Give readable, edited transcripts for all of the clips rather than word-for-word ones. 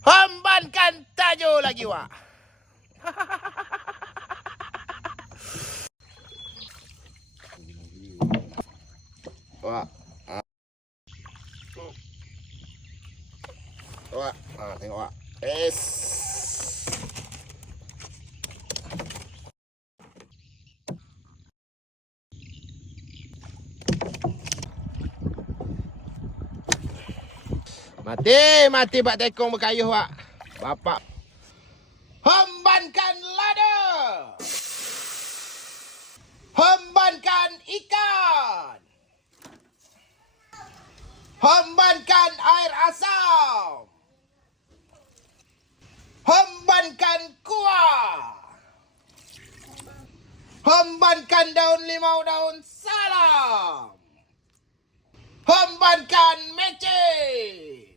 Hembankan tajuk lagi, Wak. Wak. Wak. Tengok, Wak. Mati bak tekong berkayuh, Wak. Bapak. Hembankan lada. Hembankan ikan. Hembankan air asam. Hembankan kuah. Hembankan daun limau, daun salam. Hembankan mecin.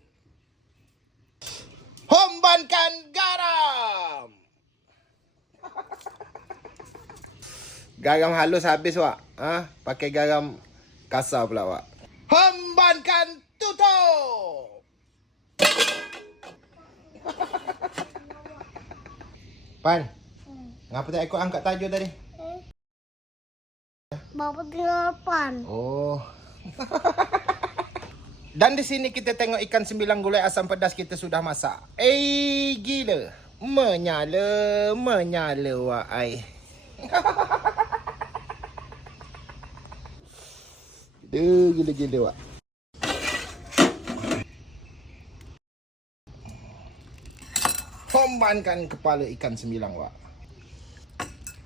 Hembankan garam. Garam halus habis, Wak. Pakai garam kasar pula, Wak. Hembankan tutup. Pan, ngapa tak ikut angkat tajuk tadi? Bapak tinggal pan. Oh. Dan di sini kita tengok ikan sembilang gulai asam pedas kita sudah masak. Gila. Menyala, Wak ai. Gila, Wak. Hembankan kepala ikan sembilang, Wak.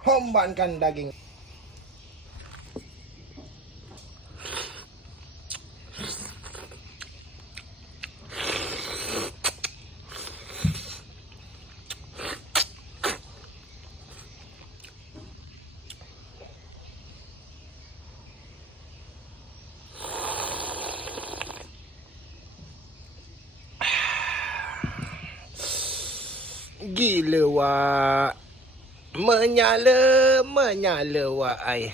Hembankan daging. Gila, Wak. Menyala, Wak ai.